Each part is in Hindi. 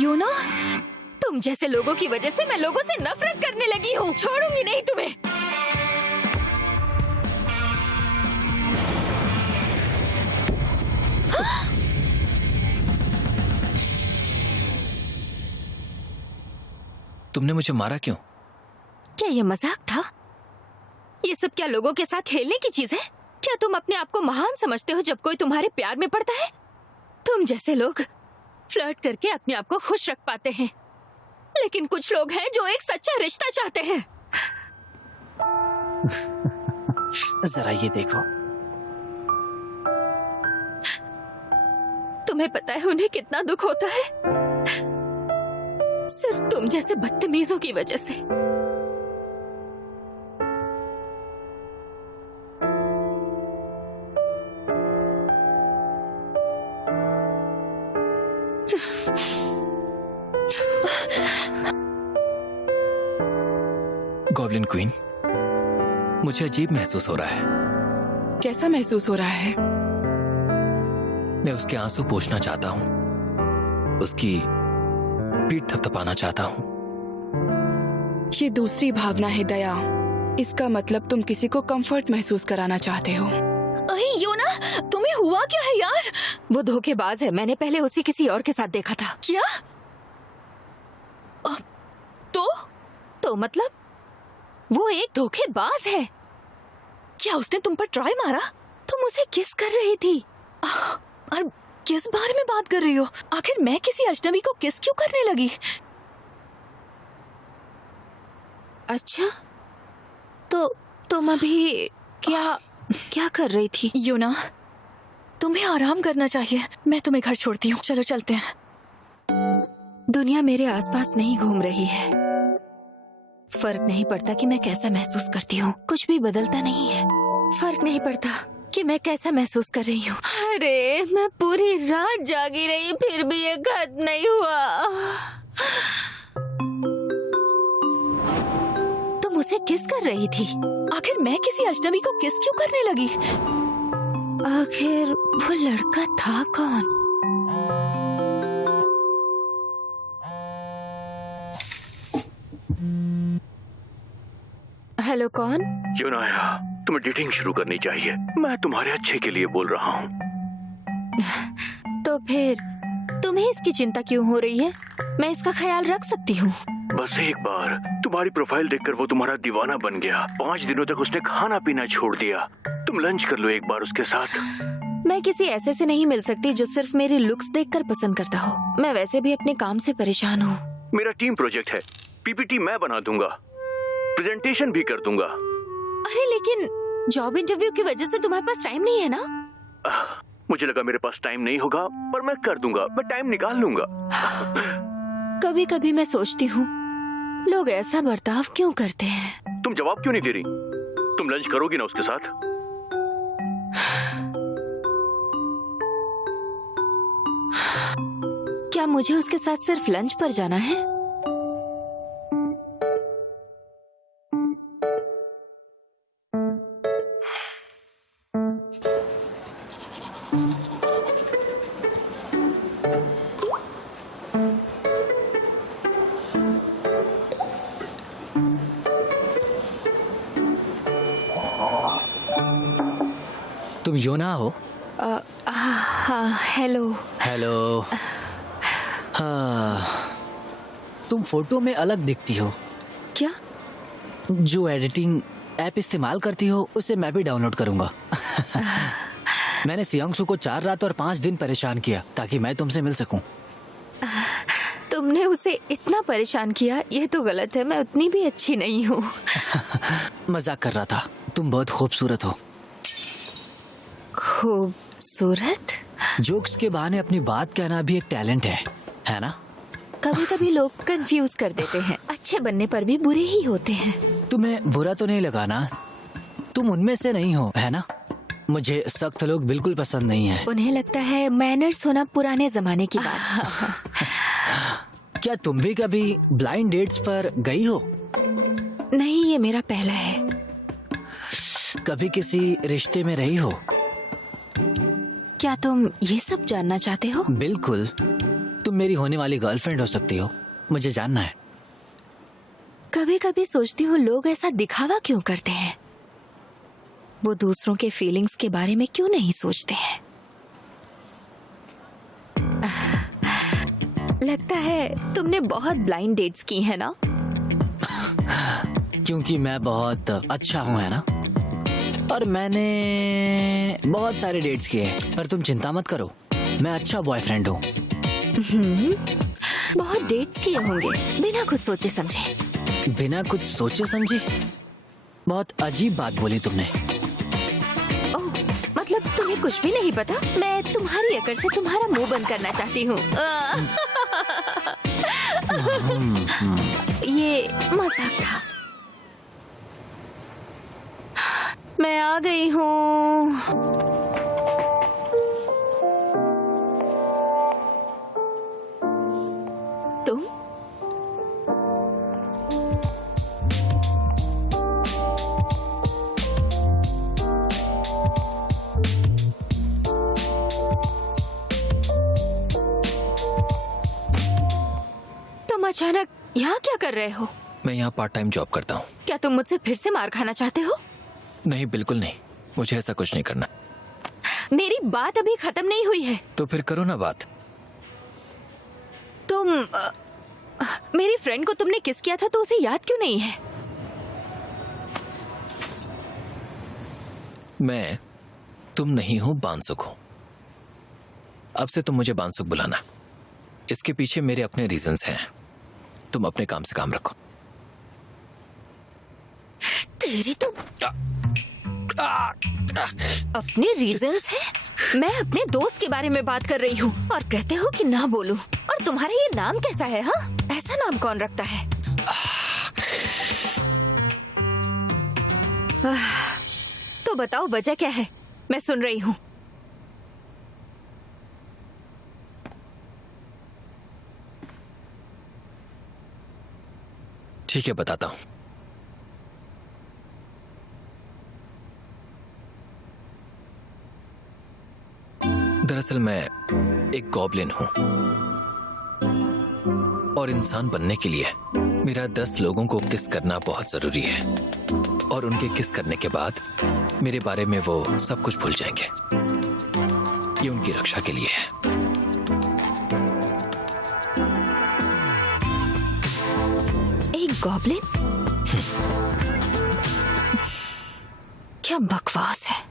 योना, तुम जैसे लोगों की वजह से मैं लोगों से नफरत करने लगी हूँ। छोड़ूंगी नहीं तुम्हें। तुमने मुझे मारा क्यों? क्या ये मजाक था? ये सब क्या लोगों के साथ खेलने की चीज है? क्या तुम अपने आप को महान समझते हो जब कोई तुम्हारे प्यार में पड़ता है? तुम जैसे लोग फ्लर्ट करके अपने आप को खुश रख पाते हैं, लेकिन कुछ लोग हैं जो एक सच्चा रिश्ता चाहते हैं। जरा ये देखो। तुम्हें पता है उन्हें कितना दुख होता है? सिर्फ तुम जैसे बदतमीजों की वजह से। गॉब्लिन क्वीन, मुझे अजीब महसूस हो रहा है। कैसा महसूस हो रहा है? मैं उसके आंसू पोंछना चाहता हूँ, उसकी पीठ थपथपाना चाहता हूँ। ये दूसरी भावना है दया। इसका मतलब तुम किसी को कंफर्ट महसूस कराना चाहते हो। अरे योना, तुम्हें हुआ क्या है यार? वो धोखेबाज है। मैंने पहले उसे किसी और के साथ देखा था। क्या? तो मतलब वो एक धोखेबाज है। क्या उसने तुम पर ट्राई मारा? तुम उसे किस कर रही थी? और किस बारे में बात कर रही हो? आखिर मैं किसी अजनबी को किस क्यों करने लगी? अच्छा, तो तुम अभी क्या कर रही थी? योना, तुम्हें आराम करना चाहिए। मैं तुम्हें घर छोड़ती हूँ। चलो चलते हैं। दुनिया मेरे आसपास नहीं घूम रही है। फर्क नहीं पड़ता कि मैं कैसा महसूस करती हूँ, कुछ भी बदलता नहीं है। फर्क नहीं पड़ता कि मैं कैसा महसूस कर रही हूँ। अरे मैं पूरी रात जागी रही, फिर भी ये खत्म नहीं हुआ। तुम उसे किस कर रही थी? आखिर मैं किसी अजनबी को किस क्यों करने लगी? आखिर वो लड़का था कौन? हेलो, कौन? यूनाया, तुम्हें डेटिंग शुरू करनी चाहिए। मैं तुम्हारे अच्छे के लिए बोल रहा हूँ। तो फिर तुम्हें इसकी चिंता क्यों हो रही है? मैं इसका ख्याल रख सकती हूँ। बस एक बार तुम्हारी प्रोफाइल देखकर वो तुम्हारा दीवाना बन गया। 5 दिनों तक उसने खाना पीना छोड़ दिया। तुम लंच कर लो एक बार उसके साथ। मैं किसी ऐसे से नहीं मिल सकती जो सिर्फ मेरी लुक्स देखकर पसंद करता हो। मैं वैसे भी अपने काम से परेशान हूँ। मेरा टीम प्रोजेक्ट है। पीपीटी मैं बना दूंगा, प्रेजेंटेशन भी कर दूंगा। अरे लेकिन जॉब इंटरव्यू की वजह से तुम्हारे पास टाइम नहीं है ना? मुझे लगा मेरे पास टाइम नहीं होगा, पर मैं कर दूंगा। मैं टाइम निकाल लूंगा। कभी कभी मैं सोचती हूँ लोग ऐसा बर्ताव क्यों करते हैं। तुम जवाब क्यों नहीं दे रही? तुम लंच करोगी ना उसके साथ? क्या मुझे उसके साथ सिर्फ लंच पर जाना है? तुम योना हो? हाँ, हेलो। हेलो। हाँ, तुम फोटो में अलग दिखती हो। क्या? जो एडिटिंग ऐप इस्तेमाल करती हो उसे मैं भी डाउनलोड करूंगा। मैंने सियांगसू को 4 रात और 5 दिन परेशान किया ताकि मैं तुमसे मिल सकूं। तुमने उसे इतना परेशान किया? ये तो गलत है। मैं उतनी भी अच्छी नहीं हूँ। मजाक कर रहा था। तुम बहुत खूबसूरत हो। खूबसूरत? जोक्स के बहाने अपनी बात कहना भी एक टैलेंट है ना? कभी कभी लोग कंफ्यूज कर देते हैं। अच्छे बनने पर भी बुरे ही होते हैं। तुम्हें बुरा तो नहीं लगा ना? तुम उनमें से नहीं हो, है ना? मुझे सख्त लोग बिल्कुल पसंद नहीं है। उन्हें लगता है मैनर्स होना पुराने जमाने की बात। क्या तुम भी कभी ब्लाइंड डेट्स पर गई हो? नहीं, ये मेरा पहला है। कभी किसी रिश्ते में रही हो? क्या तुम ये सब जानना चाहते हो? बिल्कुल। तुम मेरी होने वाली गर्लफ्रेंड हो सकती हो, मुझे जानना है। कभी कभी सोचती हूँ लोग ऐसा दिखावा क्यों करते हैं, वो दूसरों के फीलिंग्स के बारे में क्यों नहीं सोचते हैं। लगता है तुमने बहुत ब्लाइंड डेट्स की है ना? क्योंकि मैं बहुत अच्छा हूँ, है ना। और मैंने बहुत सारे डेट्स किए हैं, पर तुम चिंता मत करो, मैं अच्छा बॉयफ्रेंड हूँ। बहुत डेट्स किए होंगे बिना कुछ सोचे समझे। बिना कुछ सोचे समझे? बहुत अजीब बात बोली तुमने। ओह, मतलब तुम्हें कुछ भी नहीं पता? मैं तुम्हारी अकड़ से तुम्हारा मुंह बंद करना चाहती हूँ। ये मजाक था। मैं आ गई हूँ। तुम? तुम अचानक यहाँ क्या कर रहे हो? मैं यहाँ पार्ट टाइम जॉब करता हूँ। क्या तुम मुझसे फिर से मार खाना चाहते हो? नहीं, बिल्कुल नहीं, मुझे ऐसा कुछ नहीं करना। मेरी बात अभी खत्म नहीं हुई है। तो फिर करो ना बात। तुम मेरी फ्रेंड को तुमने किस किया था तो उसे याद क्यों नहीं है? मैं तुम नहीं हूँ, बांसुक हूँ। अब से तुम मुझे बांसुक बुलाना। इसके पीछे मेरे अपने रीजंस हैं। तुम अपने काम से काम रखो। तेरी तो अपने रीजंस हैं? मैं अपने दोस्त के बारे में बात कर रही हूँ और कहते हो कि ना बोलूं। और तुम्हारा ये नाम कैसा है? हाँ, ऐसा नाम कौन रखता है? तो बताओ वजह क्या है, मैं सुन रही हूँ। ठीक है, बताता हूँ। दरअसल मैं एक गॉब्लिन हूं और इंसान बनने के लिए मेरा 10 लोगों को किस करना बहुत जरूरी है। और उनके किस करने के बाद मेरे बारे में वो सब कुछ भूल जाएंगे। ये उनकी रक्षा के लिए है। एक गॉब्लिन? क्या बकवास है।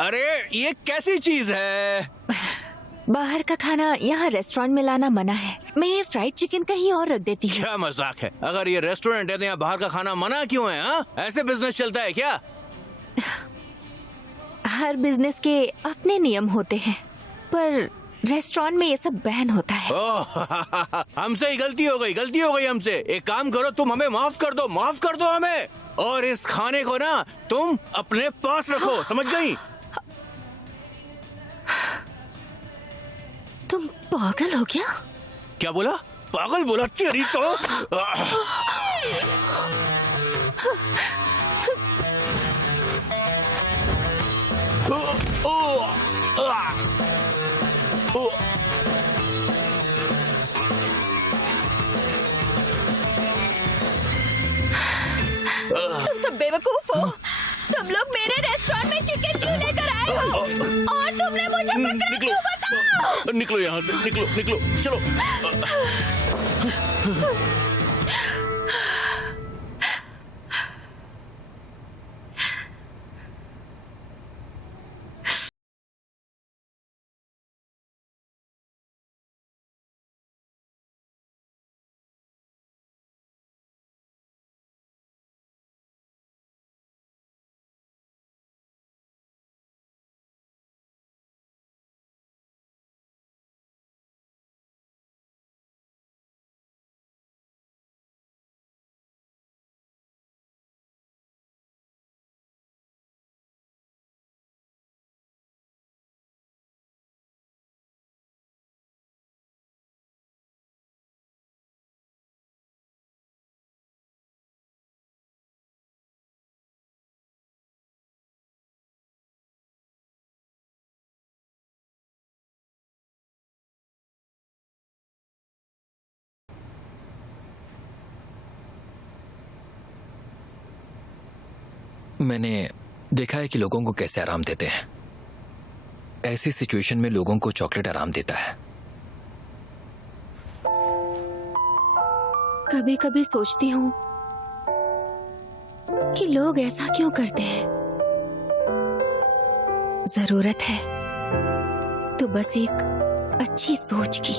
अरे ये कैसी चीज है? बाहर का खाना यहाँ रेस्टोरेंट में लाना मना है। मैं ये फ्राइड चिकन कहीं और रख देती हूँ। क्या मजाक है? अगर ये रेस्टोरेंट है तो यहाँ बाहर का खाना मना क्यों है? हाँ, ऐसे बिजनेस चलता है क्या? हर बिजनेस के अपने नियम होते हैं, पर रेस्टोरेंट में ये सब बैन होता है। ओह, हमसे ही गलती हो गई हमसे। एक काम करो, तुम हमें माफ कर दो हमें। और इस खाने को ना तुम अपने पास रखो, समझ गई? तुम पागल हो क्या? क्या बोला? पागल बोला? तेरी तो तुम सब बेवकूफ हो। तुम लोग मेरे रेस्टोरेंट में चिकन क्यों लेकर आए हो? और तुमने मुझे पकड़ा क्यों? बताओ। निकलो यहाँ से, निकलो चलो। मैंने देखा है कि लोगों को कैसे आराम देते हैं। ऐसी सिचुएशन में लोगों को चॉकलेट आराम देता है। कभी कभी सोचती हूँ कि लोग ऐसा क्यों करते हैं। जरूरत है तो बस एक अच्छी सोच की।